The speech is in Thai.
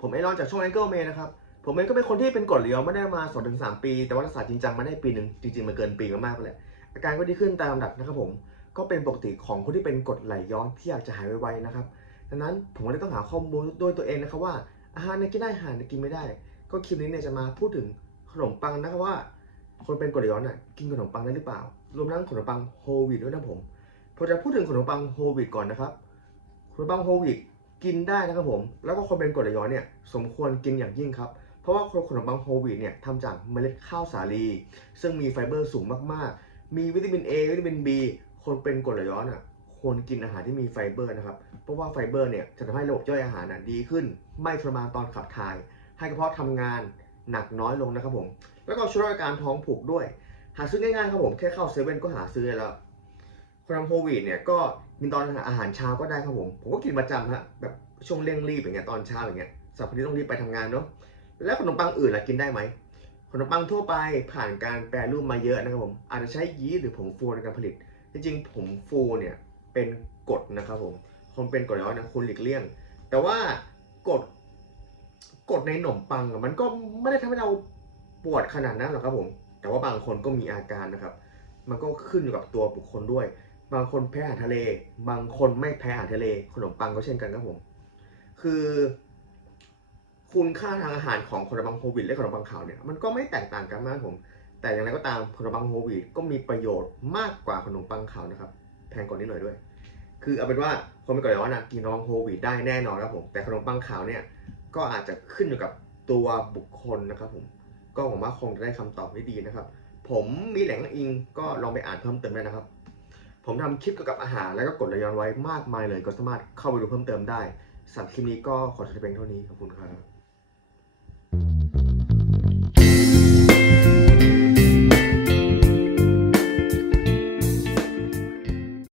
ผมเอลอนจากช่อง Angle May นะครับ ผมเองก็เป็นคนที่เป็นกดไหลย้อนไม่ได้มา2-3ปี แต่ว่ารักษาจริงจังมาได้ปีหนึ่งจริงๆมันเกินปีมากๆเลยอาการก็ดีขึ้นตามลำดับนะครับผมก็เป็นปกติของคนที่เป็นกดไหลย้อนที่อยากจะหายไวๆนะครับดังนั้นผมก็เลยต้องหาข้อมูลด้วยตัวเองนะครับว่าอาหารเนี่ยกินได้อาหารเนี่ยกินไม่ได้ ก็คลิปนี้เนี่ยจะมาพูดถึงขนมปังนะครับว่า คนเป็นกรดไหลย้อนน่ะกินขนมปังได้หรือเปล่า รวมทั้งขนมปังโฮลวีตด้วยนะผมผมจะพูดถึงขนมปังโฮลวีตก่อนนะครับขนมปังโฮลวีต กินได้นะครับผม แล้วก็คนเป็นกรดไหลย้อนเนี่ยสมควรกินอย่างยิ่งครับ เพราะว่าขนมปังโฮลวีตเนี่ยทำจากเมล็ดข้าวสาลี ซึ่งมีไฟเบอร์สูงมากๆ มีวิตามิน A วิตามิน B คนเป็นกรดไหลย้อนอะควรกินอาหารที่มีไฟเบอร์นะครับ เพราะว่าไฟเบอร์เนี่ยจะทำให้ระบบย่อยอาหารน่ะดีขึ้น ไม่ทรมานตอนขับถ่าย ให้กระเพาะทำงานหนักน้อยลงนะครับผม แล้วก็ช่วยอาการท้องผูกด้วย หาซื้อง่ายๆครับผม แค่เข้าเซเว่นก็หาซื้อได้แล้ว ขนมโฮวีตเนี่ยก็กินตอนอาหารเช้าก็ได้ครับผม ผมก็กินประจำฮะแบบช่วงเร่งรีบอย่างเงี้ยตอนเช้าอย่างเงี้ยสำหรับคนที่ต้องรีบไปทำงานเนาะแล้วขนมปังอื่นล่ะกินได้ไหมขนมปังทั่วไปผ่านการแปรรูปมาเยอะนะครับผมอาจจะใช้ยีสต์หรือผงฟูในการผลิตจริงๆผงฟูเนี่ยเป็นกดนะครับผมคนเป็นกดไหลย้อนนะคุณหลีกเลี่ยง แต่ว่ากดกดในขนมปังมันก็ไม่ได้ทำให้เราปวดขนาดนั้นหรอกครับผม แต่ว่าบางคนก็มีอาการนะครับ มันก็ขึ้นอยู่กับตัวบุคคลด้วย บางคนแพ้อาหารทะเล บางคนไม่แพ้อาหารทะเล ขนมปังก็เช่นกันครับผม คือ คุณค่าทางอาหารของขนมปังโฮวีตและขนมปังขาวเนี่ย มันก็ไม่แตกต่างกันมากผม แต่อย่างไรก็ตามขนมปังโฮวีตก็มีประโยชน์มากกว่าขนมปังขาวนะครับ แพงกว่านิดหน่อยด้วย คือเอาเป็นว่าคนเป็นกรดไหลย้อนนะกินนมปังโฮวีตได้แน่นอนครับผม แต่ขนมปังขาวเนี่ย ก็อาจจะขึ้นอยู่กับตัวบุคคลนะครับผม ก็หวังว่าคงจะได้คำตอบที่ดีนะครับ ผมมีแหล่งอ้างอิงก็ลองไปอ่านเพิ่มเติมได้นะครับ ผมทำคลิปเกี่ยวกับอาหารแล้วก็กดไหลย้อนไว้มากมายเลยก็สามารถเข้าไปดูเพิ่มเติมได้สำหรับคลิปนี้ก็ขอจบเพียงเท่านี้ขอบคุณครับ